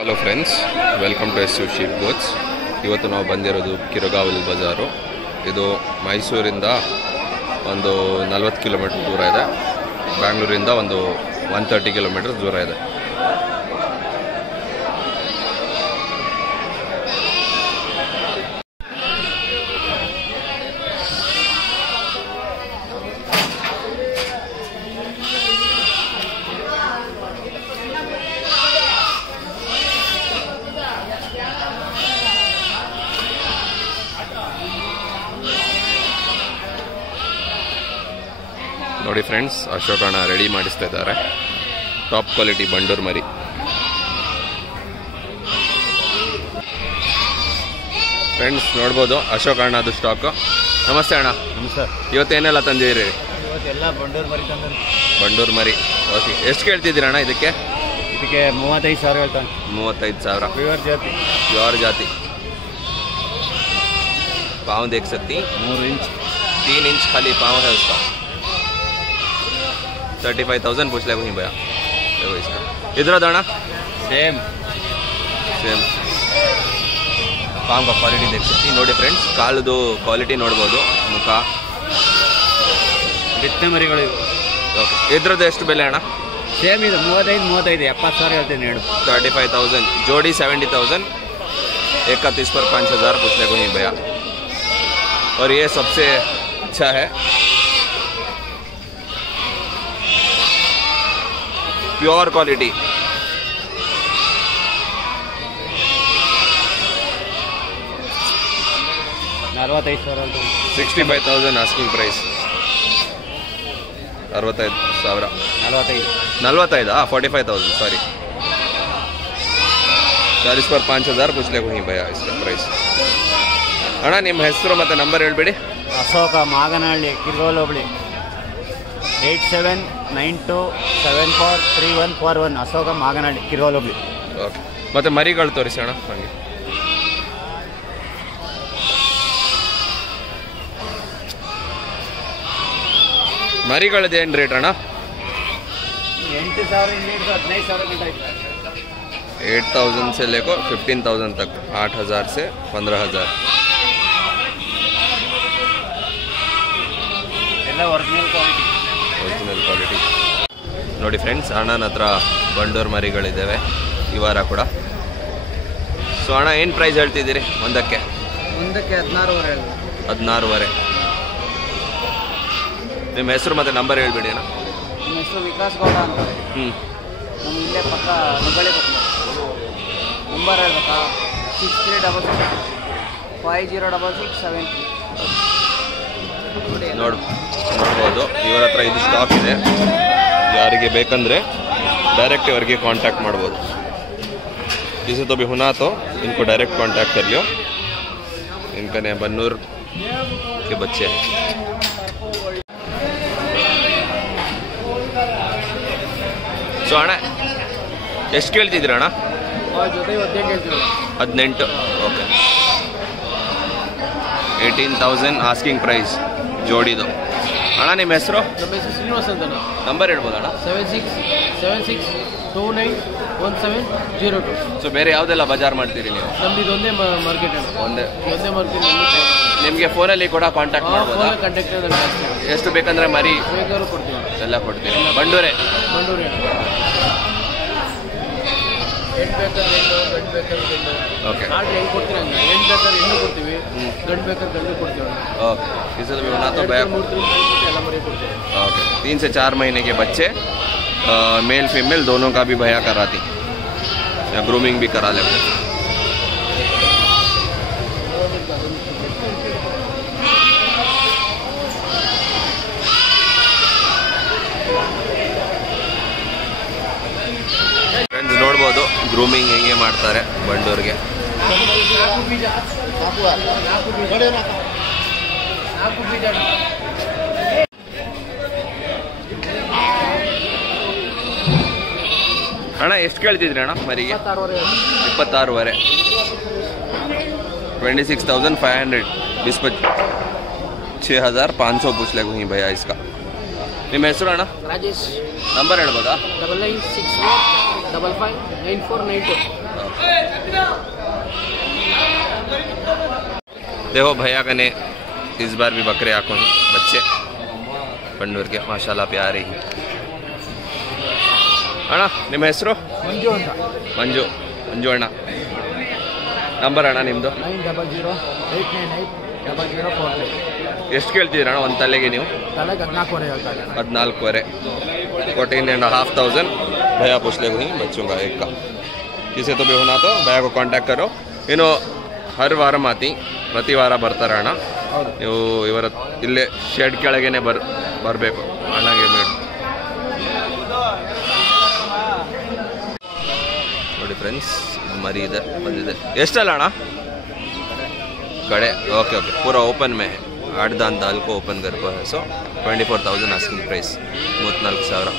Hello friends, welcome to S U sheep goats. ಇವತ್ತು ನಾವು ಬಂದಿರೋದು ಕಿರಗಾವಲು ಬಜಾರು. ಇದು ಮೈಸೂರಿಂದ ಒಂದು 40 ಕಿಲೋಮೀಟರ್ ದೂರ ಇದೆ. ಬ್ಯಾಂಗ್ಳೂರಿಂದ ಒಂದು 130 ಕಿಲೋಮೀಟರ್ ದೂರ ಇದೆ. ನೋಡಿ ಫ್ರೆಂಡ್ಸ್, ಅಶೋಕಣ್ಣ ರೆಡಿ ಮಾಡಿಸ್ತಾ ಇದ್ದಾರೆ. ಟಾಪ್ ಕ್ವಾಲಿಟಿ ಬಂಡೂರು ಮರಿ. ಫ್ರೆಂಡ್ಸ್ ನೋಡ್ಬೋದು ಅಶೋಕಣ್ಣದು ಸ್ಟಾಕು. ನಮಸ್ತೆ ಅಣ್ಣ. ನಮಸ್ತೆ. ಇವತ್ತೇನೆಲ್ಲ ತಂದಿದ್ದೀರಿ? ಇವತ್ತೆಲ್ಲ ಬಂಡೂರು ಮರಿ ತಂದ. ಬಂಡೂರು ಮರಿ. ಓಕೆ, ಎಷ್ಟು ಕೇಳ್ತಿದ್ದೀರಣ್ಣ ಇದಕ್ಕೆ? ಇದಕ್ಕೆ 35,000 ಹೇಳ್ತಾನೆ. 35,000. ಪ್ಯೂರ್ ಜಾತಿ. प्योर जाति. पाँव देख सकती, 3 इंच 3 इंच खाली पाँव है उसका. 35,000 पूछ ले वहीं भैया. देखो इसका इधर दाना ಸೇಮ್ ಸೇಮ್. ಪಾಮ್ का ಕ್ವಾಲಿಟಿ देख सकती. ನೋಡಿ ಫ್ರೆಂಡ್ಸ್, ಕಾಲುದು ಕ್ವಾಲಿಟಿ ನೋಡ್ಬೋದು. ಮುಖ ಬಿತ್ತೆ ಮರಿಗಳು ಇವು. ಓಕೆ, ಇದ್ರದ್ದು ಎಷ್ಟು ಬೆಲೆ ಅಣ್ಣ? ಸೇಮ್ ಇದು 35 70,000 ಹೇಳ್ತೀನಿ ಹೇಳು. 35,000 जोड़ी 70,000. 31 पर 5,000 पूछ ले वहीं भैया. और ये सबसे अच्छा है, pure quality. $45,000 65,000 asking price. 65,000. 45. 45,000 sorry. 40 पर 5,000 पूछ ले वहीं भैया इसका प्राइस. ಅಣ್ಣ ನಿಮ್ಮ ಹೆಸರು ಮತ್ತು ನಂಬರ್ ಹೇಳ್ಬೇಡಿ. ಅಶೋಕ, ಮಾಗನಹಳ್ಳಿ, ಕಿರಗಾವಲು ಹೋಬಳಿ. 8792743141. ಅಶೋಕ, ಮಾಗನಹಳ್ಳಿ, ಕಿರಗಾವಲು ಹೋಬಳಿ. ಓಕೆ, ಮತ್ತು ಮರಿಗಳು ತೋರಿಸಿ ಅಣ್ಣ ಹಾಗೆ. ಮರಿಗಳದ್ದು ಏನು ರೇಟ್ ಅಣ್ಣ? 8,000 ಇಂದ 15,000 ಗಂಟ ಐತೆ. 8,000 से लेकर 15,000 तक. 8,000 से 15,000. ಎಲ್ಲ ಒರಿಜಿನಲ್ ಕ್ವಾಲಿಟಿ. Original quality. ನೋಡಿ ಫ್ರೆಂಡ್ಸ್, ಅಣ್ಣನ ಹತ್ರ ಬಂಡೂರು ಮರಿಗಳಿದ್ದಾವೆ ಈ ವಾರ ಕೂಡ. ಸೊ ಅಣ್ಣ ಏನು ಪ್ರೈಸ್ ಹೇಳ್ತಿದ್ದೀರಿ ಒಂದಕ್ಕೆ? 16,500 16,500. ನಿಮ್ಮ ಹೆಸರು ಮತ್ತು ನಂಬರ್ ಹೇಳ್ಬಿಡಿ ಅಣ್ಣ. ನಮ್ಮ ಹೆಸರು ವಿಕಾಸ್ ಗೌಡ ಅಂತ. ಹ್ಞೂ, ನಮ್ಮ ಇಲ್ಲೇ ಪಕ್ಕ ನುಗ್ಗಳಿ ಪಕ್ಕ. ನಂಬರ್ ಹೇಳ್ಬೇಕಾ? 6366506673. ನೋಡ್ಬೋದು ಇವರ ಹತ್ರ ಇದು ಸ್ಟಾಕ್ ಇದೆ. ಯಾರಿಗೆ ಬೇಕಂದರೆ डायरेक्ट इवರಿಗೆ कांटेक्ट ಮಾಡ್ಬೋದು. जिसे तो भी होना तो इनको डायरेक्ट कांटेक्ट कर लियो. इनका ने बन्नूर के बच्चे हैं. ಸೊ ಅಣ್ಣ ಎಷ್ಟು ಕೇಳ್ತಿದ್ದೀರ ಅಣ್ಣ? ಜೊತೆ 18. ಓಕೆ, 18,000 ಆಸ್ಕಿಂಗ್ ಪ್ರೈಸ್ ಜೋಡಿದು. ಅಣ್ಣ ನಿಮ್ಮ ಹೆಸರು? ನಮ್ಮ ಹೆಸರು ಶ್ರೀನಿವಾಸ್ ಅಂತ. ನಂಬರ್ ಹೇಳ್ಬೋದಣ್ಣ? 7676211702. ಸೊ ಬೇರೆ ಯಾವುದೆಲ್ಲ ಬಜಾರ್ ಮಾಡ್ತೀರಿ ನೀವು? ನಮ್ದು ಇದೊಂದೇ ಮಾರ್ಕೆಟ್. ಒಂದೇ ಮಾರ್ಕೆಟ್. ನಿಮಗೆ ಫೋನಲ್ಲಿ ಕೂಡ ಕಾಂಟ್ಯಾಕ್ಟ್ ಮಾಡ್ಬೋದಾ? ಕಾಂಟ್ಯಾಕ್ಟ್ ಎಷ್ಟು ಬೇಕಂದ್ರೆ ಮರಿ ಬೇಕಾದ್ರೂ ಕೊಡ್ತೀವಿ. ಎಲ್ಲ ಕೊಡ್ತೀವಿ. ಬಂಡೂರೇ ಹೆಣ್ಣು ಬೇಕಾದ್ರೆ ಹೆಣ್ಣು, ಗಂಡು ಬೇಕಾದ್ರೆ ಗಂಡು. ಓಕೆ, ಆರ್ಡ್ರ್ ಹೆಂಗೆ ಕೊಡ್ತೀವಿ ಹಂಗೆ. ಹೆಣ್ಣು ಬೇಕಾದ್ರೆ ಹೆಣ್ಣು ಕೊಡ್ತೀವಿ, ಗಂಡು ಬೇಕಾದ್ರೆ ಗಂಡು ಕೊಡ್ತೀವಿ. ओके, इससे भी होना तो बैक. 3 ಎಲ್ಲ ಮರಿ ಕೊಡ್ತೀವಿ. ओके, 3 से 4 महीने के बच्चे मेल फीमेल दोनों का भी भैया कराती या ग्रूमिंग भी करा लेते. ಫ್ರೆಂಡ್ಸ್ ನೋಡ್ಬೋದು ಗ್ರೂಮಿಂಗ್ ಹೆಂಗೆ ಮಾಡ್ತಾರೆ ಬಂಡೂರಿಗೆ. ಅಣ್ಣ ಎಷ್ಟು ಕೇಳ್ತಿದ್ರಿ ಅಣ್ಣ ಮರಿಗೆ? 26,500. 26,500. इस पर 6,500 पूछ ले वहीं भैया इसका. ನಿಮ್ಮ ಹೆಸರು ಅಣ್ಣ? ರಾಜೇಶ್. ನಂಬರ್ ಹೇಳ್ಬೋದಾ? 9964559492. देखो भैया का ने इस बार भी बकरे हाಕೊಂಡು बच्चे पंडूर माशाल्लाह प्यारी अಣ್ಣ ನಿಮ್ಮ ಹೆಸರು ಮಂಜು ಅಂತ. ಮಂಜು ಮಂಜು ಅಣ್ಣ ನಂಬರ್ ಅಣ್ಣ ನಿಮ್ಮದು 9008980045 ಎಷ್ಟು ಕೇಳ್ತಿದ್ದೀರ ಅಣ್ಣ ಒಂದು ತಲೆಗೆ ನೀವು ತಲೆಗೆ 14 ಹೇಳ್ತಾ ಇದ್ದಾರೆ. 14,500 14,500 भैया पूछ ले नहीं बच्चों का एक का किसी तो भी होना तो भैया को कांटेक्ट करो ಇನ್ನು ಹರ್ ವಾರ ಮಾತಿ ಪ್ರತಿ ವಾರ ಬರ್ತಾರೆ ಅಣ್ಣ ಹೌದು. ನೀವು ಇವರ ಇಲ್ಲೇ ಶೆಡ್ ಕೆಳಗೇನೆ ಬರಬೇಕು ಅಣ್ಣಗೆ ಮೇಡ್ ನೋಡಿ ಫ್ರೆಂಡ್ಸ್ ಇದು ಮರಿ ಇದೆ ಬಂದಿದೆ ಎಷ್ಟಲ್ಲ ಅಣ್ಣ ಕಡೆ ओके ओके पूरा ओपन में है 8 दान दाल को ओपन कर को है सो 24,000 आस्किंग प्राइस 34,000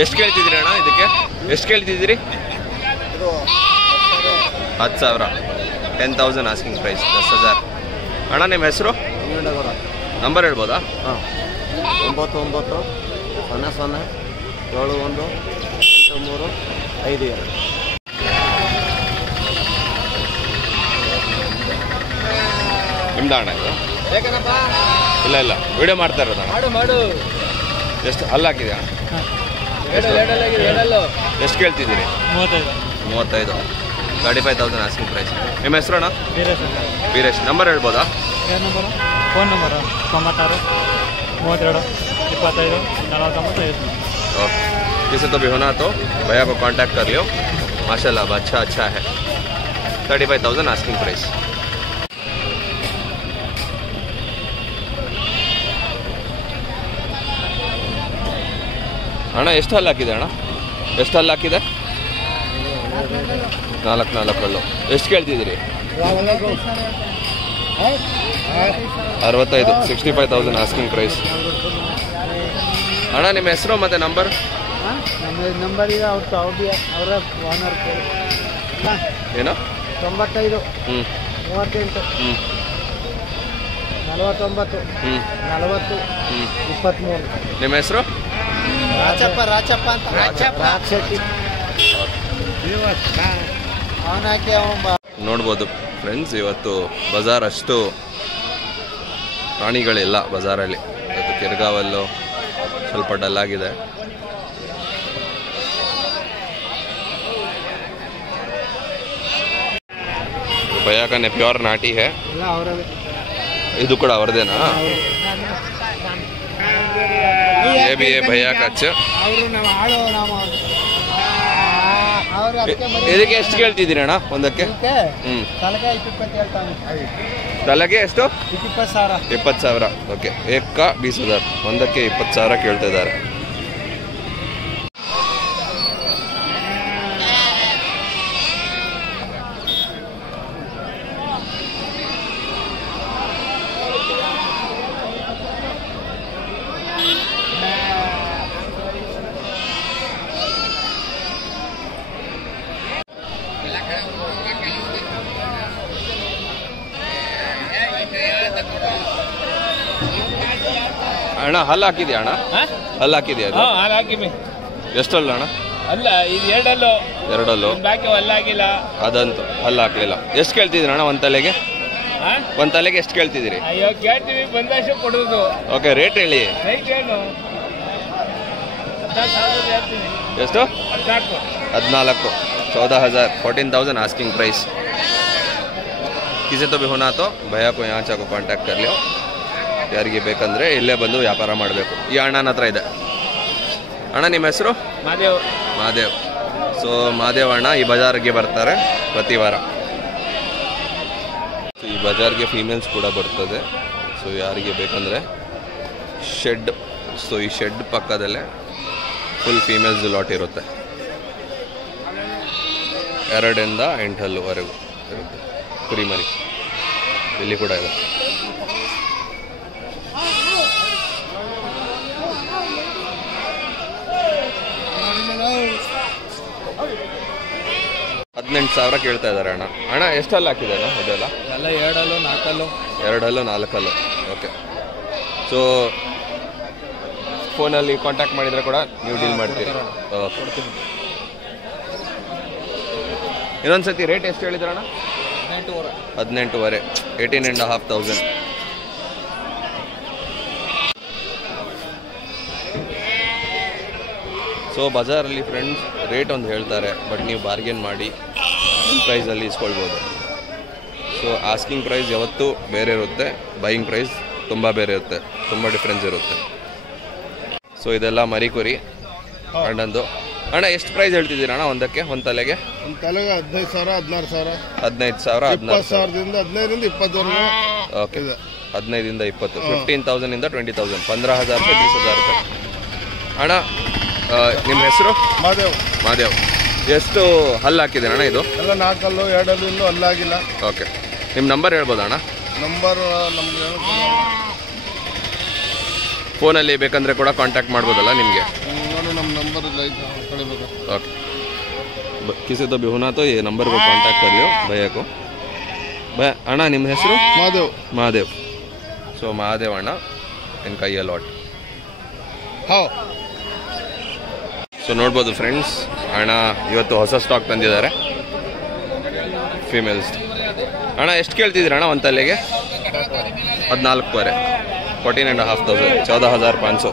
ಎಷ್ಟು ಕೇಳ್ತಿದ್ದೀರಿ ಅಣ್ಣ ಇದಕ್ಕೆ ಎಷ್ಟು ಕೇಳ್ತಿದ್ದೀರಿ 10,000 10,000 ಆಸ್ಕಿಂಗ್ ಪ್ರೈಸ್ 10,000 ಅಣ್ಣ ನಿಮ್ಮ ಹೆಸರು ನಂಬರ್ ಹೇಳ್ಬೋದಾ 9900718352 ನಿಮ್ದ ಅಣ್ಣ ಇದು ಇಲ್ಲ ಇಲ್ಲ ವಿಡಿಯೋ ಮಾಡ್ತಾ ಇರೋದು ಅಣ್ಣ ಮಾಡು ಎಷ್ಟು ಹಲ್ಲಾಕಿದೆ ಅಣ್ಣ ಎಷ್ಟು ಕೇಳ್ತಿದ್ದೀರಿ 35 35,000 ಆಸ್ಕಿಂಗ್ ಪ್ರೈಸ್ ನಿಮ್ಮ ಹೆಸರು ಅಣ್ಣ ವೀರೇಶ್ ನಂಬರ್ ಹೇಳ್ಬೋದಾ ನಂಬರು ಫೋನ್ ನಂಬರು 96 32 25 49 ओके किसी तो भी होना तो भैया को कांटेक्ट कर लियो माशाल्लाह अच्छा अच्छा है 35,000 आस्किंग प्राइस ಅಣ್ಣ ಎಷ್ಟು ಹಲ್ಲು ಹಾಕಿದೆ ಅಣ್ಣ ಎಷ್ಟು ಹಲ್ಲು ಹಾಕಿದೆ 4 ಹಲ್ಲು ಎಷ್ಟು ಕೇಳ್ತಿದ್ದೀರಿ 65 65,000 ಆಸ್ಕಿಂಗ್ ಪ್ರೈಸ್ ಅಣ್ಣ ನಿಮ್ಮ ಹೆಸರು ಮತ್ತು ನಂಬರ್ ನಂಬರ್ ಈಗ ಅವರ ಓನರ್ ಏನು 95 ಹ್ಞೂ 38 ಹ್ಞೂ 49 ಹ್ಞೂ 40 ಹ್ಞೂ 23 ನಿಮ್ಮ ಹೆಸರು ರಾಚಪ್ಪ ಅಂತ ರಾಕ್ಷೆಟ್ಟಿ ಅವನಾಕಿ ನೋಡ್ಬೋದು ಫ್ರೆಂಡ್ಸ್ ಇವತ್ತು ಬಜಾರ್ ಅಷ್ಟು ಪ್ರಾಣಿಗಳಿಲ್ಲ ಬಜಾರಲ್ಲಿ ಇವತ್ತು ಕಿರ್ಗಾವಲ್ಲು ಸ್ವಲ್ಪ ಡಲ್ ಆಗಿದೆ ಭಯ್ಯ ಕನೆ ಪ್ಯೂರ್ ನಾಟಿ ಹೇ ಎಲ್ಲ ಅವರವೇ ಇದು ಕೂಡ ಅವ್ರದೇನಾ ये भी है भैया का अच्छा ಅವರು ನಾವು ಆಳೋ ನಾವು ಅವರು ಅದಕ್ಕೆ ಇದಕ್ಕೆ ಎಷ್ಟು ಕೇಳ್ತಿದ್ದೀರಿ ಅಣ್ಣ ಒಂದಕ್ಕೆ ಹ್ಞೂ ತಲೆಗೆ 20 ಹೇಳ್ತಾನೆ ತಲೆಗೆ ಎಷ್ಟು 20,000 20,000 ಓಕೆ ಏಕ 20,000 ಒಂದಕ್ಕೆ 20,000 ಕೇಳ್ತಾ ಇದ್ದಾರೆ ಅಣ್ಣ ಹಲ್ಲು ಹಾಕಿದ್ಯಾ ಅಣ್ಣ ಹಲ್ಲು ಹಾಕಿದ್ಯಾ ಅದು ಹಾಕಿಮಿ ಎಷ್ಟಲ್ಲ ಅಣ್ಣ ಅಲ್ಲ ಇದು ಎರಡಲ್ಲೂ ಎರಡಲ್ಲೂ ಬಾಕಿ ಹಲ್ಲಾಗಿಲ್ಲ ಅದಂತೂ ಹಲ್ಲು ಹಾಕ್ಲಿಲ್ಲ ಎಷ್ಟು ಕೇಳ್ತಿದ್ದೀರಿ ಅಣ್ಣ ಒಂದು ತಲೆಗೆ ಒಂದು ತಲೆಗೆ ಎಷ್ಟು ಕೇಳ್ತಿದ್ದೀರಿ ಅಯ್ಯೋ ಕೇಳ್ತೀವಿ ಬಂದಷ್ಟು ಕೊಡೋದು ಓಕೆ ರೇಟ್ ಹೇಳಿ ರೈಟ್ ಏನು 14,000 ಹೇಳ್ತೀನಿ ಎಷ್ಟು 14 14,000 14,000 आस्किंग प्राइस किसी तो भी होना तो भैया को यहाँ ಚಾಕು ಕಾಂಟ್ಯಾಕ್ಟ್ कर लियो ಯಾರಿಗೆ ಬೇಕಂದ್ರೆ ಇಲ್ಲೇ ಬಂದು ವ್ಯಾಪಾರ ಮಾಡಬೇಕು ಈ ಅಣ್ಣನ ಹತ್ರ ಇದೆ ಅಣ್ಣ ನಿಮ್ಮ ಹೆಸರು ಮಾದೇವ್ ಸೊ ಮಾದೇವ್ ಅಣ್ಣ ಈ ಬಜಾರ್ಗೆ ಬರ್ತಾರೆ ಪ್ರತಿ ವಾರ ಈ ಬಜಾರ್ಗೆ ಫೀಮೇಲ್ಸ್ ಕೂಡ ಬರ್ತದೆ ಸೊ ಯಾರಿಗೆ ಬೇಕಂದರೆ ಶೆಡ್ ಸೊ ಈ ಶೆಡ್ ಪಕ್ಕದಲ್ಲೇ ಫುಲ್ ಫೀಮೇಲ್ಸ್ ಲಾಟ್ ಇರುತ್ತೆ 2ರಿಂದ 8 ಹಲ್ಲುವರೆಗೂ ಇರುತ್ತೆ ಕುರಿಮರಿ ಇಲ್ಲಿ ಕೂಡ ಇದೆ $18,000 ಕೇಳ್ತಾ ಇದ್ದಾರೆ ಅಣ್ಣ ಅಣ್ಣ ಎಷ್ಟಲ್ಲಿ ಹಾಕಿದೆ ಅಣ್ಣ ಅದೆಲ್ಲ ಎಲ್ಲ 2 ಹಲ್ಲು 4 ಹಲ್ಲು 2 ಹಲ್ಲು 4 ಹಲ್ಲು ಓಕೆ ಸೊ ಫೋನಲ್ಲಿ ಕಾಂಟ್ಯಾಕ್ಟ್ ಮಾಡಿದರೆ ಕೂಡ ನೀವು ಡೀಲ್ ಮಾಡ್ತೀರಿ ಓಕೆ ಇನ್ನೊಂದ್ಸತಿ ರೇಟ್ ಎಷ್ಟು ಹೇಳಿದ್ರಣ್ಣ? 18,500, 18,500. ಸೊ ಬಜಾರಲ್ಲಿ ಫ್ರೆಂಡ್ಸ್ ರೇಟ್ ಒಂದು ಹೇಳ್ತಾರೆ, ಬಟ್ ನೀವು ಬಾರ್ಗೇನ್ ಮಾಡಿ ಪ್ರೈಸಲ್ಲಿ ಇಸ್ಕೊಳ್ಬೋದು. ಸೊ ಆಸ್ಕಿಂಗ್ ಪ್ರೈಸ್ ಯಾವತ್ತೂ ಬೇರೆ ಇರುತ್ತೆ, ಬೈಯಿಂಗ್ ಪ್ರೈಸ್ ತುಂಬ ಬೇರೆ ಇರುತ್ತೆ, ತುಂಬ ಡಿಫ್ರೆನ್ಸ್ ಇರುತ್ತೆ. ಸೊ ಇದೆಲ್ಲ ಮರಿ ಕುರಿ ಅಣ್ಣಂದು. ಅಣ್ಣ ಎಷ್ಟು ಪ್ರೈಸ್ ಹೇಳ್ತಿದ್ದೀರ ಅಣ್ಣ ಒಂದಕ್ಕೆ, ಒಂದು ತಲೆಗೆ? ಒಂದು ತಲೆಗೆ 15,000, 16,000, 15,000, 20,000 ಇಂದ 20,000. ಓಕೆ, 15,000 ಇಂದ 20, 15,000 ಇಂದ 20,000, 15,000 ರೂಪಾಯಿ, 20,000 ರೂಪಾಯಿ. ಅಣ್ಣ ನಿಮ್ಮ ಹೆಸರು? ಮಾದೇವ್. ಎಷ್ಟು ಹಲ್ಲು ಹಾಕಿದೆ ಅಣ್ಣ ಇದು? ಎಲ್ಲ 4 ಹಲ್ಲು, 2 ಹಲ್ಲು, ಇನ್ನೂ ಹಲ್ಲಾಗಿಲ್ಲ. ಓಕೆ, ನಿಮ್ಮ ನಂಬರ್ ಹೇಳ್ಬೋದಾ ಅಣ್ಣ? ನಂಬರ್ ನಮ್ಗೆ ಫೋನಲ್ಲಿ ಬೇಕಂದ್ರೆ ಕೂಡ ಕಾಂಟ್ಯಾಕ್ಟ್ ಮಾಡ್ಬೋದಲ್ಲ ನಿಮಗೆ? ನೋಡಿ, ನಮ್ಮ ನಂಬರ್ ಇಲ್ಲ, ಕಳಿಬೇಕು. ओके, किसी तो भी होना तो ये नंबर को कांटेक्ट कर लियो भैया को. भैया अಣ್ಣ ನಿಮ್ಮ ಹೆಸರು? ಮಹಾದೇವ್. ಸೊ ಮಹಾದೇವ್ ಅಣ್ಣ ಇನ್ಕಾ ಈ ಲಾಟ್. ಸೊ ನೋಡ್ಬೋದು ಫ್ರೆಂಡ್ಸ್, ಅಣ್ಣ ಇವತ್ತು ಹೊಸ ಸ್ಟಾಕ್ ತಂದಿದ್ದಾರೆ ಫೀಮೇಲ್ಸ್. ಅಣ್ಣ ಎಷ್ಟು ಕೇಳ್ತಿದ್ದೀರ ಅಣ್ಣ ಒಂದು ತಲೆಗೆ? 14,500, 14,500, 14,500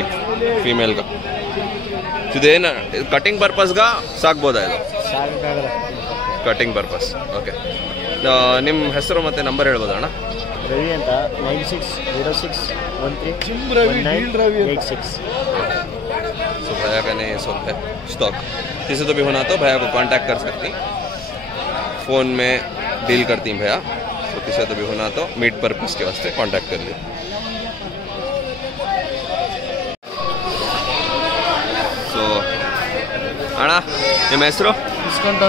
एक फीमेल का. ಇದೇನು ಕಟಿಂಗ್ ಪರ್ಪಸ್ಗಾ ಸಾಕ್ಬೋದಾ ಇದು? Cutting purpose. ಓಕೆ, ನಿಮ್ಮ ಹೆಸರು ಮತ್ತು ನಂಬರ್ ಹೇಳ್ಬೋದಾ ಅಣ್ಣ? ರವಿ ಅಂತ 9606131986. सो भैया का नहीं सब है स्टॉक, किसी तो भी होना तो भैया को कांटेक्ट कर सकती, फ़ोन में डील करती भैया. तो किसी तो भी होना तो मीट पर्पस के वास्ते कांटेक्ट कर ली. ಸೊ ಅಣ್ಣ ನಿಮ್ಮ ಹೆಸರು? ವಿಸ್ಕಂಠ.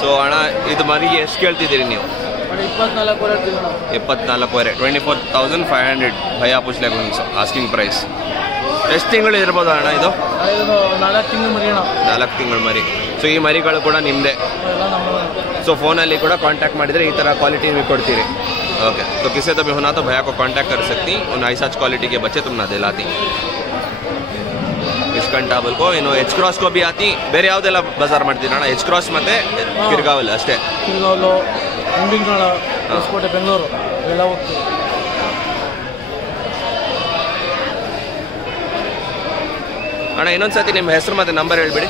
ಸೊ ಅಣ್ಣ ಇದು ಮರಿಗೆ ಎಷ್ಟು ಕೇಳ್ತಿದ್ದೀರಿ ನೀವು? 24,500, 24,500 ಭಯ್ಯ ಪುಚ್ಲೇಗ ಆಸ್ಕಿಂಗ್ ಪ್ರೈಸ್. ಎಷ್ಟು ತಿಂಗಳು ಇರ್ಬೋದು ಅಣ್ಣ ಇದು? 4 ತಿಂಗಳು ಮರಿ ಅಣ್ಣ. 4 ತಿಂಗಳು ಮರಿ. ಸೊ ಈ ಮರಿಗಳು ಕೂಡ ನಿಮ್ಮದೇ. ಸೊ ಫೋನಲ್ಲಿ ಕೂಡ ಕಾಂಟ್ಯಾಕ್ಟ್ ಮಾಡಿದರೆ ಈ ಥರ ಕ್ವಾಲಿಟಿ ನೀವು ಕೊಡ್ತೀರಿ. ओके, तो किसी तो भी होना तो भैया को कांटेक्ट कर सकती. उन ऐसा क्वालिटी के बच्चे तुम ना दिलाती. इस कंटाबल को इनो एच क्रॉस को भी आती. ಬೇರೆ ಯಾವುದೆಲ್ಲ ಬಜಾರ್ ಮಾಡ್ತೀರಾ ಅಣ್ಣ? ಎಚ್ ಕ್ರಾಸ್ ಮತ್ತೆ ಕಿರ್ಗಾವಲ್ ಅಷ್ಟೇ? ಕಿರ್ಗಾವಲು, ಮುಂಡಿನಕಾಳ, ಹೊಸಕೋಟೆ, ಬೆಂಗಳೂರು ಎಲ್ಲ ಹೋಗ್ತೀವಿ. ಅಣ್ಣ ಇನ್ನೊಂದ್ಸತಿ ನಿಮ್ಮ ಹೆಸರು ಮತ್ತೆ ನಂಬರ್ ಹೇಳ್ಬಿಡಿ.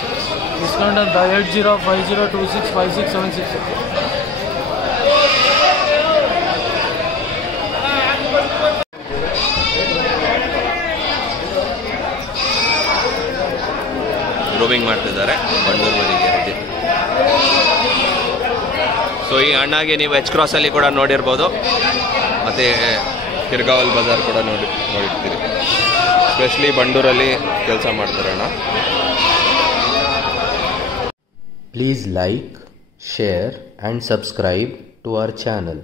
ಡಿಸ್ಕೌಂಟ್ ಅಂತ 8050265676. ಗ್ರೋವಿಂಗ್ ಮಾಡ್ತಿದ್ದಾರೆ ಬಂಡೂರು ಮರಿಗೆ ರೆಡಿ. ಸೊ ಈ ಅಣ್ಣಾಗೆ ನೀವು ಎಚ್ ಕ್ರಾಸಲ್ಲಿ ಕೂಡ ನೋಡಿರ್ಬೋದು, ಮತ್ತು ಕಿರ್ಗಾವಲ್ ಬಜಾರ್ ಕೂಡ ನೋಡಿರ್ತೀರಿ. ಸ್ಪೆಷಲಿ ಬಂಡೂರಲ್ಲಿ ಕೆಲಸ ಮಾಡ್ತಾರೆ ಅಣ್ಣ. Please like, share and subscribe to our channel.